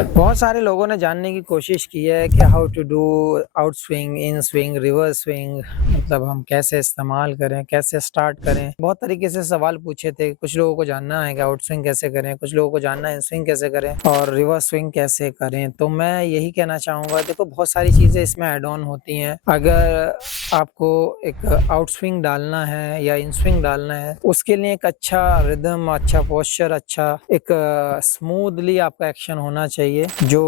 बहुत सारे लोगों ने जानने की कोशिश की है कि how to do out swing, in swing, reverse swing, मतलब हम कैसे इस्तेमाल करें, कैसे स्टार्ट करें। बहुत तरीके से सवाल पूछे थे। कुछ लोगों को जानना है कि आउट स्विंग कैसे करें, कुछ लोगों को जानना है इन स्विंग कैसे करें और रिवर्स स्विंग कैसे करें। तो मैं यही कहना चाहूंगा, देखो बहुत सारी चीजें इसमें ऐड ऑन होती हैं। अगर आपको एक आउट स्विंग डालना है या इन स्विंग डालना है, उसके लिए एक अच्छा रिदम, अच्छा पोस्चर, अच्छा एक स्मूथली आपका एक्शन होना चाहिए जो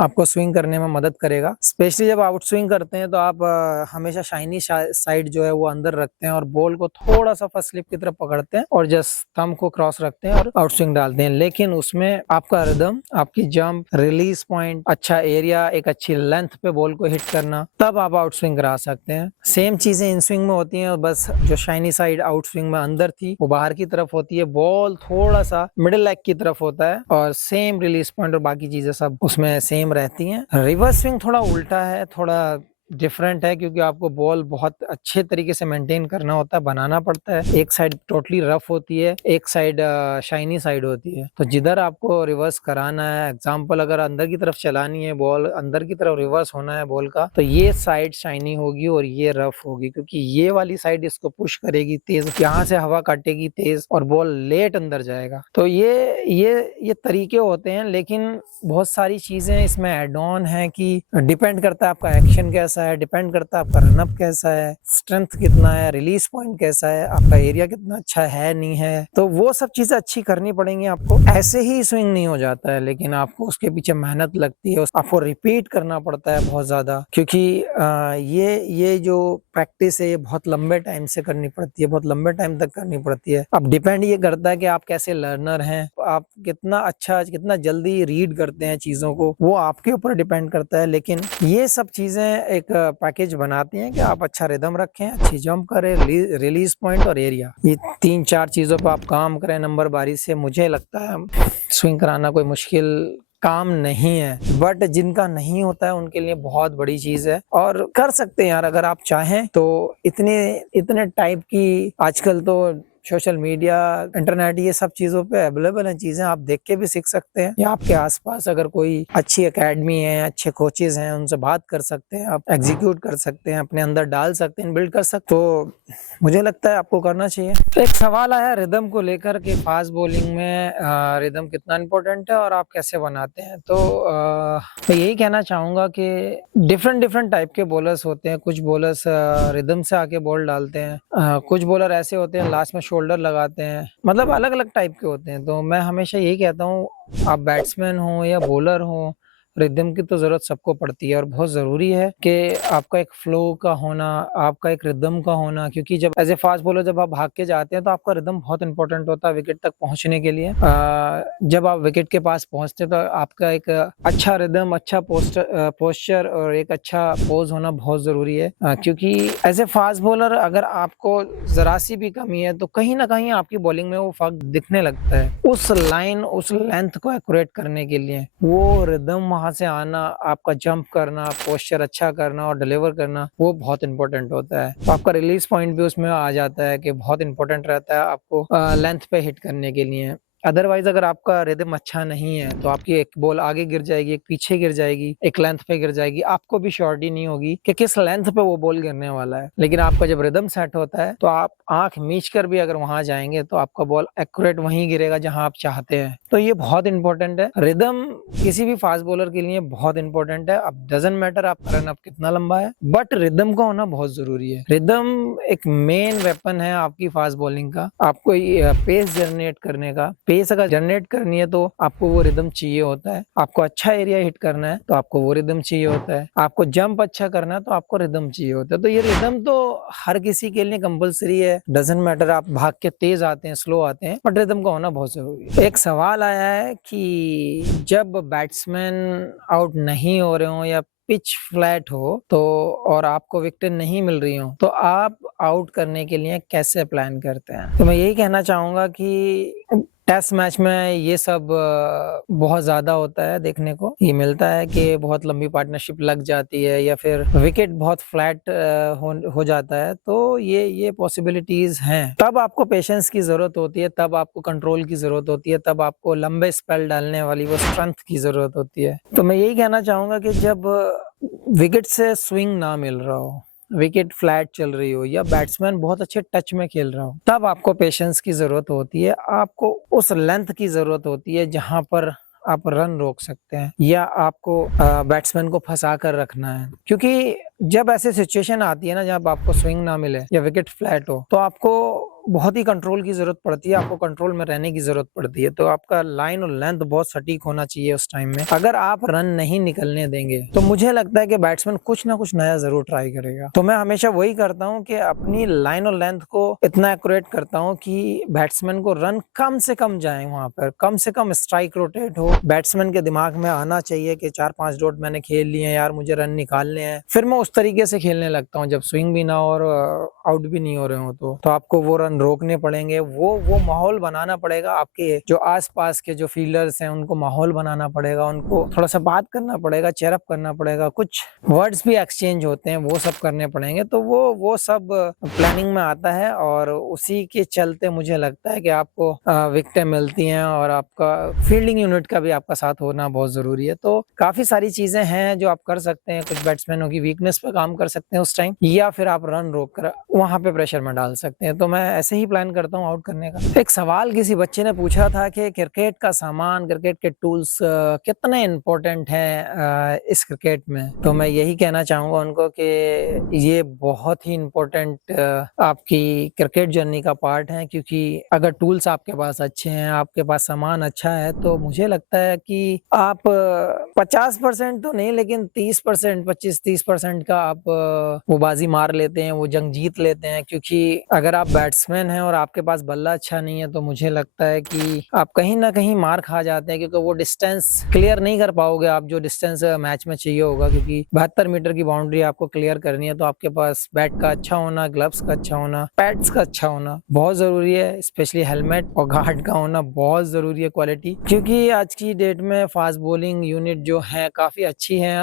आपको स्विंग करने में मदद करेगा। स्पेशली जब आउट स्विंग करते हैं तो आप हमेशा शाइनी साइड जो है वो अंदर रखते हैं और बॉल को थोड़ा सा फर्स्ट स्लिप की तरफ पकड़ते हैं और जस्ट थंब को क्रॉस रखते हैं और आउट स्विंग डालते हैं। लेकिन उसमें आपका रिदम, आपकी जंप, रिलीज पॉइंट, अच्छा एरिया, एक अच्छी लेंथ पे बॉल को हिट करना, तब आप आउट स्विंग करा सकते हैं। सेम चीजें इन स्विंग में होती हैं, बस जो शाइनी साइड आउट स्विंग में अंदर थी वो बाहर की तरफ होती है, बॉल थोड़ा सा मिडिल लेग की तरफ होता है और सेम रिलीज पॉइंट और बाकी चीजें सब उसमें सेम रहती हैं। रिवर्स स्विंग थोड़ा उल्टा है, थोड़ा डिफरेंट है, क्योंकि आपको बॉल बहुत अच्छे तरीके से मेंटेन करना होता है, बनाना पड़ता है। एक साइड टोटली रफ होती है, एक साइड शाइनी साइड होती है। तो जिधर आपको रिवर्स कराना है, एग्जांपल अगर अंदर की तरफ चलानी है बॉल, अंदर की तरफ रिवर्स होना है बॉल का, तो ये साइड शाइनी होगी और ये रफ होगी, क्योंकि ये वाली साइड इसको पुश करेगी तेज, यहाँ से हवा काटेगी तेज और बॉल लेट अंदर जाएगा। तो ये तरीके होते हैं, लेकिन बहुत सारी चीजें इसमें एड ऑन है कि डिपेंड करता है आपका एक्शन कैसा है, डिपेंड करता है आपका रनअप कैसा है, स्ट्रेंथ कितना है, रिलीज पॉइंट कैसा है, आपका एरिया कितना अच्छा है नहीं है। तो वो सब चीजें अच्छी करनी पड़ेंगी आपको। ऐसे ही स्विंग नहीं हो जाता है, लेकिन आपको उसके पीछे मेहनत लगती है, आपको रिपीट करना पड़ता है बहुत ज्यादा, क्योंकि ये जो प्रैक्टिस है ये बहुत लंबे टाइम से करनी पड़ती है, बहुत लंबे टाइम तक करनी पड़ती है। अब डिपेंड ये करता है कि आप कैसे लर्नर हैं, आप कितना अच्छा, कितना जल्दी रीड करते हैं चीजों को, वो आपके ऊपर डिपेंड करता है। लेकिन ये सब चीजें एक पैकेज बनाती हैं कि आप अच्छा रिदम रखें, अच्छी जंप करें, रिलीज पॉइंट और एरिया, ये 3-4 चीजों पर आप काम करें नंबर बारी से। मुझे लगता है स्विंग कराना कोई मुश्किल काम नहीं है, बट जिनका नहीं होता है उनके लिए बहुत बड़ी चीज है और कर सकते हैं यार अगर आप चाहें तो। इतने टाइप की आजकल तो सोशल मीडिया, इंटरनेट, ये सब चीजों पे अवेलेबल है चीजें, आप देख के भी सीख सकते हैं, या आपके आसपास अगर कोई अच्छी एकेडमी है, अच्छे कोचेज हैं, उनसे बात कर सकते हैं, आप एग्जीक्यूट कर सकते हैं, अपने अंदर डाल सकते हैं, बिल्ड कर सकते। तो मुझे लगता है आपको करना चाहिए। तो एक सवाल आया रिदम को लेकर के, फास्ट बॉलिंग में रिदम कितना इंपॉर्टेंट है और आप कैसे बनाते हैं। तो मैं यही कहना चाहूंगा कि डिफरेंट टाइप के बॉलर्स होते हैं। कुछ बॉलर्स रिदम से आके बॉल डालते हैं, कुछ बॉलर ऐसे होते हैं लास्ट में शोल्डर लगाते हैं, मतलब अलग अलग टाइप के होते हैं। तो मैं हमेशा यही कहता हूँ, आप बैट्समैन हो या बॉलर हो, रिदम की तो जरूरत सबको पड़ती है और बहुत जरूरी है कि आपका एक फ्लो का होना, आपका एक रिदम का होना, क्योंकि जब एज ए फास्ट बॉलर जब आप भाग के जाते हैं तो आपका रिदम बहुत इंपॉर्टेंट होता है विकेट तक पहुंचने के लिए। जब आप विकेट के पास पहुंचते हैं तो आपका एक अच्छा रिदम, अच्छा पोस्चर और एक अच्छा पोज होना बहुत जरूरी है, क्योंकि एज ए फास्ट बॉलर अगर आपको जरा सी भी कमी है तो कहीं ना कहीं आपकी बॉलिंग में वो फर्क दिखने लगता है। उस लाइन, उस लेंथ को एक्यूरेट करने के लिए वो रिदम वहां से आना, आपका जंप करना, पोस्चर अच्छा करना और डिलीवर करना, वो बहुत इंपॉर्टेंट होता है। तो आपका रिलीज पॉइंट भी उसमें आ जाता है कि बहुत इंपॉर्टेंट रहता है आपको लेंथ पे हिट करने के लिए। अदरवाइज अगर आपका रिदम अच्छा नहीं है तो आपकी एक बॉल आगे गिर जाएगी, एक पीछे गिर जाएगी, एक लेंथ पे गिर जाएगी, आपको भी श्योरिटी नहीं होगी कि किस लेंथ पे वो बॉल गिरने वाला है। लेकिन आपका जब रिदम सेट होता है तो आप आंख मीच कर भी अगर वहां जाएंगे तो आपका बॉल एक्यूरेट वहीं गिरेगा जहां आप चाहते हैं। तो ये बहुत इंपॉर्टेंट है, रिदम किसी भी फास्ट बॉलर के लिए बहुत इंपॉर्टेंट है। अब डजंट मैटर आपका रन अप कितना लंबा है, बट रिदम का होना बहुत जरूरी है। रिदम एक मेन वेपन है आपकी फास्ट बॉलिंग का, आपको पेस जनरेट करने का। पेस अगर जनरेट करनी है तो आपको वो रिदम चाहिए होता है। आपको अच्छा एरिया हिट करना है तो आपको वो रिदम चाहिए होता है। आपको जंप अच्छा करना है तो आपको रिदम चाहिए होता है। तो ये रिदम तो हर किसी के लिए कंपलसरी है, डजंट मैटर आप भाग के तेज आते हैं, स्लो आते हैं, बट रिदम का होना बहुत जरूरी है। एक सवाल आया है कि जब बैट्समैन आउट नहीं हो रहे हो या पिच फ्लैट हो तो और आपको विकेट नहीं मिल रही हो तो आप आउट करने के लिए कैसे प्लान करते हैं। तो मैं यही कहना चाहूंगा कि टेस्ट मैच में ये सब बहुत ज़्यादा होता है देखने को। ये मिलता है कि बहुत लंबी पार्टनरशिप लग जाती है या फिर विकेट बहुत फ्लैट हो जाता है, तो ये पॉसिबिलिटीज़ हैं। तब आपको पेशेंस की ज़रूरत होती है, तब आपको कंट्रोल की ज़रूरत होती है, तब आपको लंबे स्पेल डालने वाली वो स्ट्रेंथ की ज़रूरत होती है। तो मैं यही कहना चाहूँगा कि जब विकेट से स्विंग ना मिल रहा हो, विकेट फ्लैट चल रही हो या बैट्समैन बहुत अच्छे टच में खेल रहा हो, तब आपको पेशेंस की जरूरत होती है। आपको उस लेंथ की जरूरत होती है जहां पर आप रन रोक सकते हैं या आपको बैट्समैन को फंसा कर रखना है। क्योंकि जब ऐसे सिचुएशन आती है ना, जब आपको स्विंग ना मिले या विकेट फ्लैट हो, तो आपको बहुत ही कंट्रोल की जरूरत पड़ती है, आपको कंट्रोल में रहने की जरूरत पड़ती है। तो आपका लाइन और लेंथ बहुत सटीक होना चाहिए उस टाइम में। अगर आप रन नहीं निकलने देंगे तो मुझे लगता है कि बैट्समैन कुछ ना कुछ नया जरूर ट्राई करेगा। तो मैं हमेशा वही करता हूँ कि अपनी लाइन और लेंथ को इतना एक्यूरेट करता हूँ कि बैट्समैन को रन कम से कम जाए, वहां पर कम से कम स्ट्राइक रोटेट हो। बैट्समैन के दिमाग में आना चाहिए कि 4-5 डॉट मैंने खेल लिए हैं यार, मुझे रन निकालने हैं। फिर मैं उस तरीके से खेलने लगता हूँ, जब स्विंग भी ना हो और आउट भी नहीं हो रहे हो तो आपको वो रन रोकने पड़ेंगे। वो माहौल बनाना पड़ेगा, आपके जो आसपास के जो फील्डर्स हैं उनको माहौल बनाना पड़ेगा, उनको थोड़ा सा बात करना पड़ेगा, चेयरअप करना पड़ेगा, कुछ वर्ड्स भी एक्सचेंज होते हैं, वो सब करने पड़ेंगे। तो वो सब प्लानिंग में आता है और उसी के चलते मुझे लगता है कि आपको विकेटें मिलती हैं और आपका फील्डिंग यूनिट का भी आपका साथ होना बहुत जरूरी है। तो काफी सारी चीजें हैं जो आप कर सकते हैं। कुछ बैट्समैनों की वीकनेस पे काम कर सकते हैं उस टाइम, या फिर आप रन रोक कर वहां पे प्रेशर में डाल सकते हैं। तो मैं ऐसे ही प्लान करता हूँ आउट करने का। एक सवाल किसी बच्चे ने पूछा था कि क्रिकेट का सामान, क्रिकेट के टूल्स कितने इंपॉर्टेंट हैं इस क्रिकेट में। तो मैं यही कहना चाहूंगा उनको कि ये बहुत ही इंपॉर्टेंट आपकी क्रिकेट जर्नी का पार्ट है। क्योंकि अगर टूल्स आपके पास अच्छे हैं, आपके पास सामान अच्छा है, तो मुझे लगता है कि आप 50% तो नहीं लेकिन 30%, 25-30% का आप वो बाजी मार लेते हैं, वो जंग जीत लेते हैं। क्योंकि अगर आप बैट्समैन हैं और आपके पास बल्ला अच्छा नहीं है, तो मुझे लगता है कि आप कहीं ना कहीं मार खा जाते हैं, क्योंकि वो डिस्टेंस क्लियर नहीं कर पाओगे आप जो डिस्टेंस मैच में चाहिए होगा। क्योंकि 72 मीटर की बाउंड्री आपको क्लियर करनी है, तो आपके पास बैट का अच्छा होना, ग्लव्स का अच्छा होना, पैड्स का अच्छा होना बहुत जरूरी है। स्पेशली हेलमेट और गार्ड का होना बहुत जरूरी है, क्वालिटी। क्योंकि आज की डेट में फास्ट बॉलिंग यूनिट जो है काफी अच्छी है,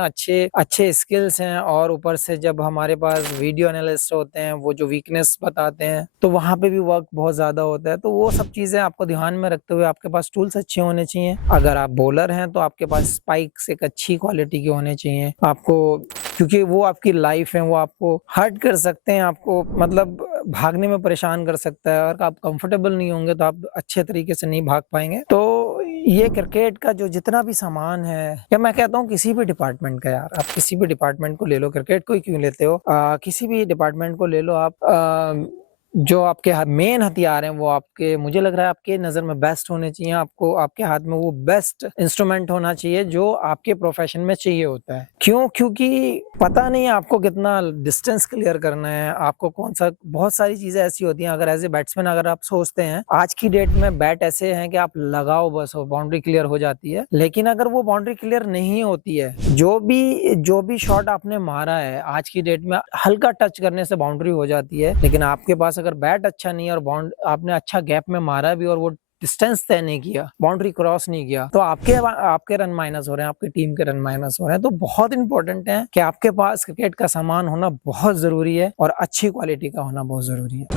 अच्छे स्किल्स हैं, और ऊपर से जब हमारे पास वीडियो एनालिस्ट होते हैं वो जो वीकनेस बताते हैं, तो वहां पे भी वर्क बहुत ज्यादा होता है। तो वो सब चीजें आपको ध्यान में रखते हुए आपके पास टूल्स अच्छे होने चाहिए। अगर आप बॉलर हैं तो आपके पास स्पाइक्स एक अच्छी क्वालिटी के होने चाहिए आपको, क्योंकि वो आपकी लाइफ है, वो आपको हर्ट कर सकते हैं, आपको मतलब भागने में परेशान कर सकता है। और आप कंफर्टेबल नहीं होंगे तो आप अच्छे तरीके से नहीं भाग पाएंगे। तो ये क्रिकेट का जो जितना भी सामान है, या मैं कहता हूँ किसी भी डिपार्टमेंट का, यार आप किसी भी डिपार्टमेंट को ले लो, क्रिकेट को ही क्यों लेते हो, किसी भी डिपार्टमेंट को ले लो आप, जो आपके मेन हथियार हैं वो आपके, मुझे लग रहा है आपके नजर में बेस्ट होने चाहिए। आपको आपके हाथ में वो बेस्ट इंस्ट्रूमेंट होना चाहिए जो आपके प्रोफेशन में चाहिए होता है। क्यों? क्योंकि पता नहीं है आपको कितना डिस्टेंस क्लियर करना है, आपको कौन सा, बहुत सारी चीजें ऐसी होती हैं। अगर एज ए बैट्समैन अगर आप सोचते हैं, आज की डेट में बैट ऐसे हैं कि आप लगाओ बस वो बाउंड्री क्लियर हो जाती है। लेकिन अगर वो बाउंड्री क्लियर नहीं होती है, जो भी शॉट आपने मारा है आज की डेट में हल्का टच करने से बाउंड्री हो जाती है। लेकिन आपके पास अगर बैट अच्छा नहीं है और आपने अच्छा गैप में मारा भी और वो डिस्टेंस तय नहीं किया, बाउंड्री क्रॉस नहीं किया, तो आपके रन माइनस हो रहे हैं, आपकी टीम के रन माइनस हो रहे हैं। तो बहुत इंपॉर्टेंट है कि आपके पास क्रिकेट का सामान होना बहुत जरूरी है और अच्छी क्वालिटी का होना बहुत जरूरी है।